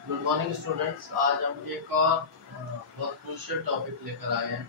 Good morning students. आज हम एक और बहुत क्रूशियल टॉपिक लेकर आए हैं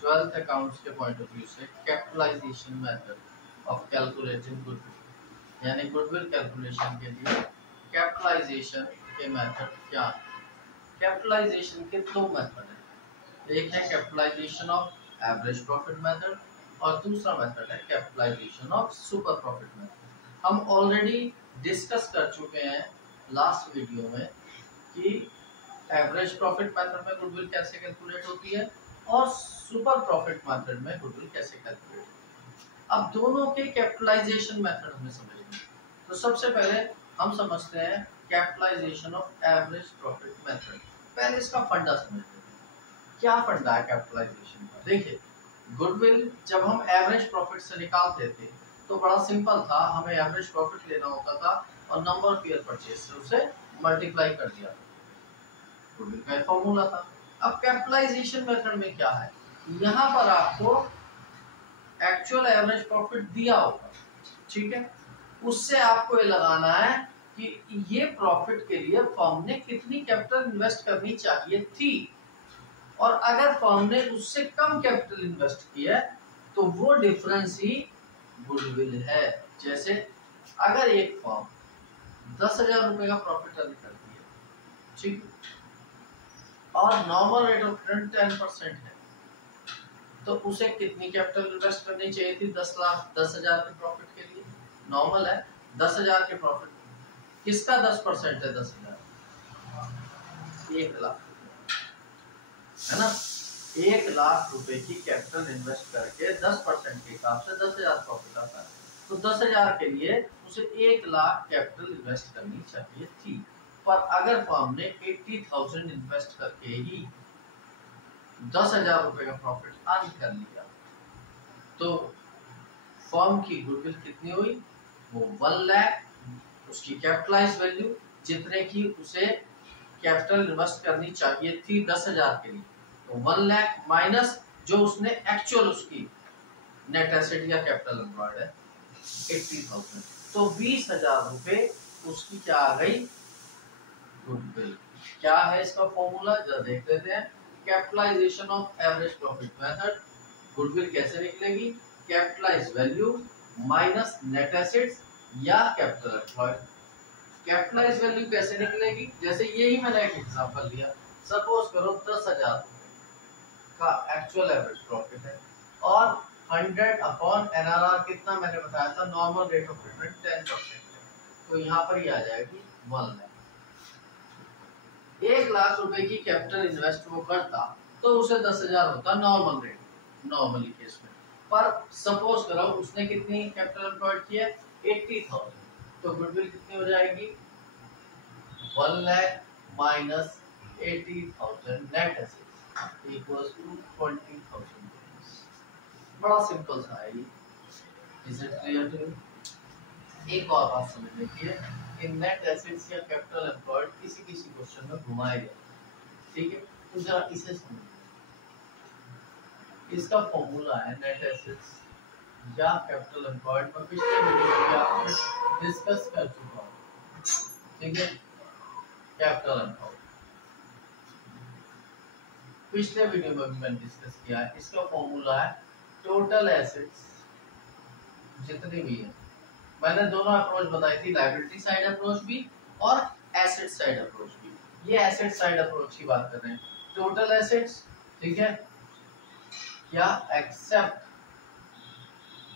12th अकाउंट्स के पॉइंट ऑफ व्यू से, capitalisation method of calculating goodwill. यानी गुडविल कैलकुलेशन के लिए कैपिटलाइजेशन के मेथड क्या है। कैपिटलाइजेशन के दो मेथड हैं, एक है capitalisation of average profit method और दूसरा मेथड है capitalisation of super profit method. हम ऑलरेडी डिस्कस कर चुके हैं लास्ट वीडियो में कि एवरेज प्रॉफिट मेथड में गुडविल कैसे कैलकुलेट होती है और सुपर प्रॉफिट मेथड में गुडविल कैसे कैलकुलेट होती है। अब दोनों के कैपिटलाइजेशन मेथड हमें समझना है। तो सबसे पहले हम समझते हैं capitalisation of average profit method. पहले इसका फंडा समझते हैं, क्या फंडा है कैपिटलाइजेशन का। देखिए, गुडविल जब हम एवरेज प्रॉफिट से निकालते थे तो बड़ा सिंपल था, हमें एवरेज प्रॉफिट लेना होता था और नंबर ऑफ ईयर परचेज से उसे मल्टीप्लाई कर दिया, गुडविल का फॉर्मूला था। अब कैपिटलाइजेशन मेथड में क्या है, यहाँ पर आपको एक्चुअल एवरेज प्रॉफिट दिया होगा, ठीक है, उससे आपको ये लगाना है कि ये प्रॉफिट के लिए फर्म ने कितनी कैपिटल इन्वेस्ट करनी चाहिए थी, और अगर फर्म ने उससे कम कैपिटल इन्वेस्ट किया है तो वो डिफरेंस ही गुडविल है। जैसे अगर एक फर्म 10,000 रुपए का प्रॉफिट अर्न करती है, ठीक, और नॉर्मल रेट ऑफ रिटर्न 10% है, तो उसे कितनी कैपिटल इन्वेस्ट करनी चाहिए थी 10,000 के प्रॉफिट के लिए। नॉर्मल है 10,000 के प्रॉफिट, किसका 10% है 10,000, 1 लाख है ना। 1 लाख रुपए की कैपिटल इन्वेस्ट करके 10% के हिसाब से 10,000 प्रॉफिट आता है, तो 10,000 के लिए उसे 1 लाख कैपिटल इन्वेस्ट करनी चाहिए थी। पर अगर फर्म ने 80,000 इन्वेस्ट करके ही 10,000 रुपए का प्रॉफिट अर्न कर लिया, तो फर्म की गुडविल कितनी हुई, वो 1 लाख, उसकी कैपिटलाइज वैल्यू जितने की उसे कैपिटल इन्वेस्ट करनी चाहिए थी 10,000 के लिए, तो 1 लाख माइनस जो उसने एक्चुअल उसकी नेट एसेट या कैपिटल एम्प्लॉयड है 80,000, तो 20,000 रुपए उसकी क्या आ गई, गुडविल। क्या है इसका फॉर्मूला, जरा देख लेते हैं। Capitalisation of average profit method, goodwill कैसे निकलेगी, capitalise value minus net assets या कैपिटल एम्प्लॉयड। कैपिटलाइज वैल्यू कैसे निकलेगी, जैसे यही मैंने एक एग्जांपल लिया, सपोज करो 10,000 का एक्चुअल एवरेज प्रॉफिट है और 100 अपॉन एनआरआर कितना मैंने बताया था, नॉर्मल रेट ऑफ रिटर्न 10% है, तो यहाँ पर ये आ जाएगी 1 लाख। 1 लाख रुपए की कैपिटल इन्वेस्ट वो करता तो उसे 10,000 होता नॉर्मल रेट, नॉर्मली केस में। पर सपोज करो उसने कितनी कैपिटल एम्प्लॉयड की है 80,000, तो गुडविल कितनी हो जाएगी 1 lakh minus 80,000 net assets equals to 20,000। बड़ा सिंपल सा है ये, is it clear to you. एक और बात समझ लीजिए कि नेट एसेट्स या कैपिटल एम्प्लॉयड किसी किसी क्वेश्चन में घुमाया गया, ठीक है, तो जरा इसे समझिए। इसका फॉर्मूला है नेट एसेट्स या कैपिटल एम्प्लॉयड, मैं पिछले वीडियो में आपको डिस्कस कर चुका हूं, ठीक है। कैपिटल एम्प्लॉयड पिछले वीडियो में भी मैंने डिस्कस किया है। इसका फॉर्मूला है टोटल एसेट्स जितनी भी है, मैंने दोनों अप्रोच बताई थी, लायबिलिटी साइड अप्रोच भी और एसेट साइड अप्रोच भी। ये एसेट साइड अप्रोच की बात कर रहे हैं, टोटल एसेट्स, ठीक है, क्या एक्सेप्ट,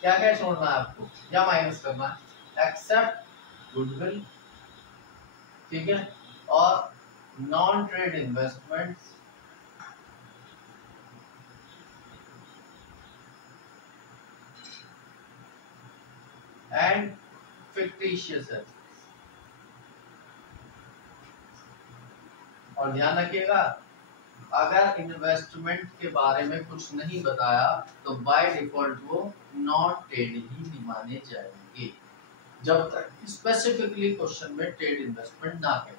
क्या क्या छोड़ना है आपको या माइनस करना है, एक्सेप्ट गुडविल, ठीक है, और non trade investments and fictitious assets. और ध्यान रखिएगा, अगर इन्वेस्टमेंट के बारे में कुछ नहीं बताया तो बाय डिफॉल्ट वो नॉन ट्रेड ही माने जाएंगे, जब तक स्पेसिफिकली क्वेश्चन में ट्रेड इन्वेस्टमेंट ना कहे।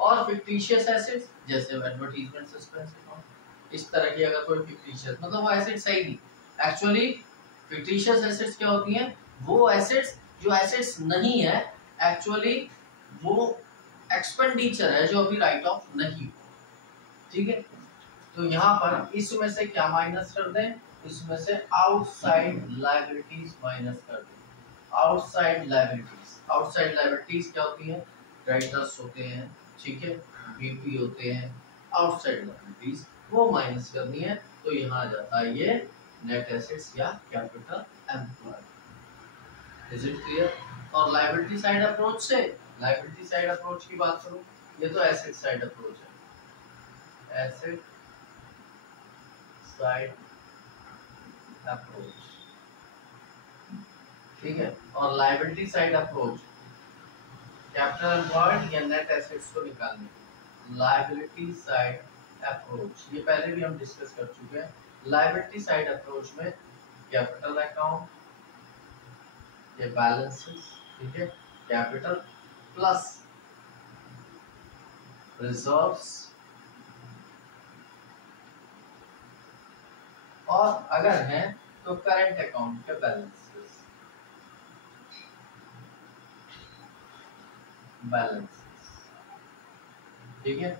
और फिक्टिशियस एसेट्स जैसे एडवर्टाइजमेंट, सस्पेंस अकाउंट, इस तरह की अगर कोई फिक्टिशियस, मतलब वो एसेट्स है ही नहीं। एक्चुअली फिक्टिशियस एसेट्स क्या होती हैं, वो एसेट्स जो एसेट्स नहीं है, एक्चुअली वो एक्सपेंडिचर है जो अभी राइट ऑफ नहीं हुआ, ठीक है। तो यहाँ पर इसमें से क्या माइनस कर दें, इसमें से आउटसाइड लायबिलिटीज माइनस कर दें। आउटसाइड लायबिलिटीज क्या होती है, क्रेडिटर्स होते हैं, ठीक है, बीपी होते हैं, आउटसाइड लायबिलिटीज वो माइनस करनी है। तो यहाँ आ जाता है ये नेट एसेट्स या capital employed. Is it clear? और लायबिलिटी साइड अप्रोच से, लायबिलिटी साइड अप्रोच की बात करूं, ये तो एसेट साइड अप्रोच है, एसेट साइड अप्रोच, ठीक है। और liability side approach capital employed या नेट एसेट्स को निकालने की। लायबिलिटी साइड अप्रोच ये पहले भी हम डिस्कस कर चुके हैं। लायबिलिटी साइड अप्रोच में कैपिटल अकाउंट, ये बैलेंसेस, ठीक है, कैपिटल प्लस रिजर्व्स, और अगर है तो करंट अकाउंट के बैलेंसेस, ठीक है,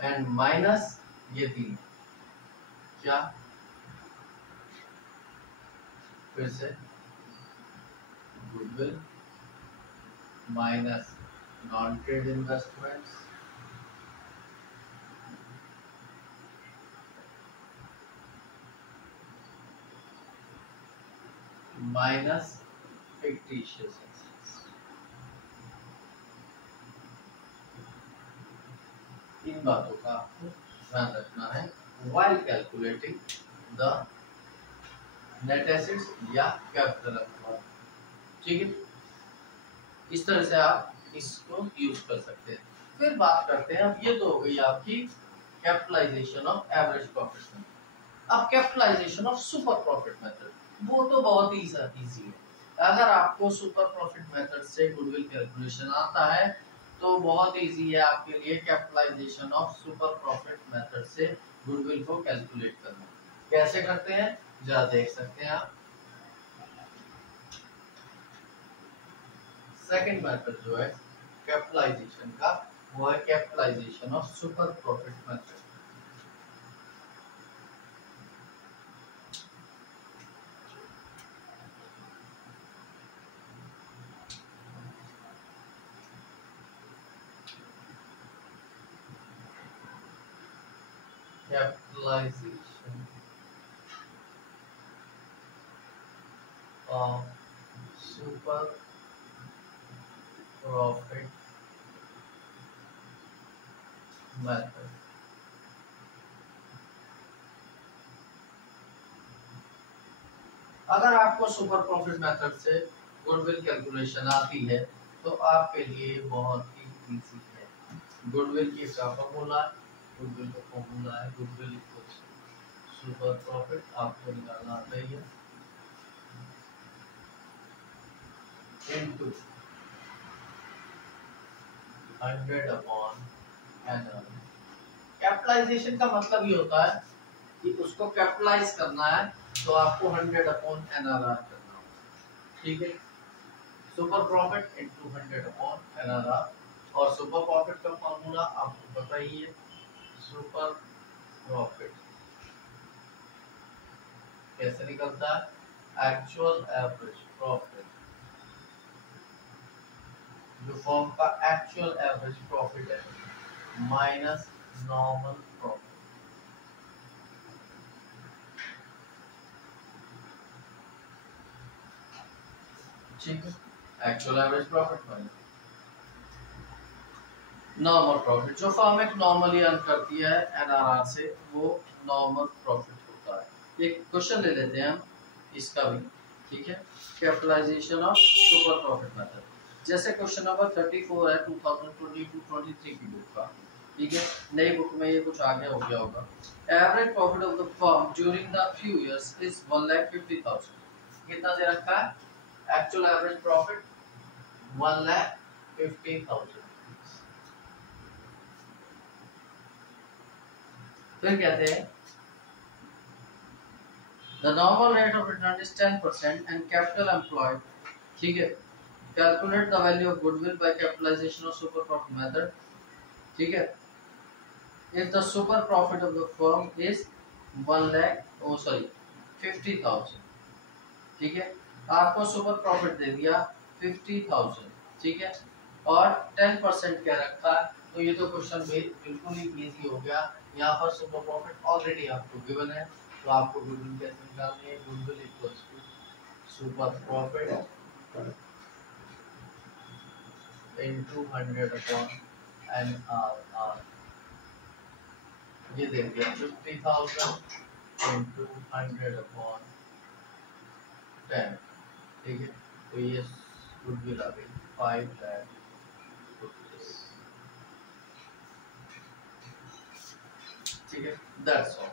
एंड माइनस ये तीन, क्या, फिर से goodwill minus non trade investments minus fictitious assets. इन बातों का आपको ध्यान रखना है while calculating the net assets या कैपिटल एम्प्लॉयड, ठीक है। इस तरह से आप इसको यूज कर सकते हैं। फिर बात करते हैं, अब ये तो हो गई आपकी capitalisation of average profit method. अब capitalisation of super profit method, वो तो बहुत ही इजी है। अगर आपको सुपर प्रॉफिट मेथड से गुडविल कैलकुलेशन आता है तो बहुत इजी है आपके लिए capitalisation of super profit method से गुडविल को कैलकुलेट करना। कैसे करते हैं जरा देख सकते हैं आप। सेकंड मेथड जो है कैपिटलाइजेशन का, वो है capitalisation of super profit method. Capitalization of super profit method। अगर आपको सुपर प्रॉफिट मेथड से गुडविल कैलकुलेशन आती है तो आपके लिए बहुत ही इजी है। गुडविल की क्या फॉर्मूला, गुडविल का फॉर्मूला है गुडविल इक्वल्स सुपर प्रॉफिट, आपको निकालना आता है इनटू 100 अपॉन एनआर। कैपिटलाइजेशन का मतलब ये होता है कि उसको कैपिटलाइज करना है तो आपको 100 अपॉन एनआरआर करना होगा, ठीक है। Super profit into 100 upon NRR, और सुपर प्रॉफिट का फॉर्मूला आपको पता ही है, सुपर प्रॉफिट कैसे निकलता है, एक्चुअल एवरेज प्रॉफिट, जो फर्म का एक्चुअल एवरेज प्रॉफिट है माइनस नॉर्मल प्रॉफिट, ठीक है। Actual average profit minus normal profit, जो फर्म एक नॉर्मली अर्न करती है एनआरआर से, वो नॉर्मल प्रॉफिट होता है। एक क्वेश्चन ले लेते हैं हम इसका भी, ठीक है, capitalisation of super profit method. जैसे क्वेश्चन नंबर 34 है 2022-23 की बुक का, ठीक है। नई बुक में ये कुछ आगे हो गया होगा। Average profit of the firm during the few years is 1,50,000। कितना दे रखा है, एक्चुअल एवरेज प्रॉफिट 1,50,000। फिर कहते हैं the normal rate of return is 10% and capital employed, ठीक है। Calculate the value of goodwill by capitalization of super profit method ठीक है। If the super profit of the firm is 1 lakh 50,000, ठीक है। आपको सुपर प्रॉफिट दे दिया 50,000, ठीक है, और 10% क्या रखा है, तो ये तो क्वेश्चन बिल्कुल ही इजी हो गया। यहाँ पर सुपर प्रॉफिट ऑलरेडी आपको गिवन है, तो आपको गुडविल कैसे निकालनी है, goodwill equals to super profit into 100 upon NRR। ये दे दिया 50,000 इनटू 100 अपॉन 10, ठीक है। तो ये गुडविल आ गई 5 लाख रुपीस, ठीक है। That's all.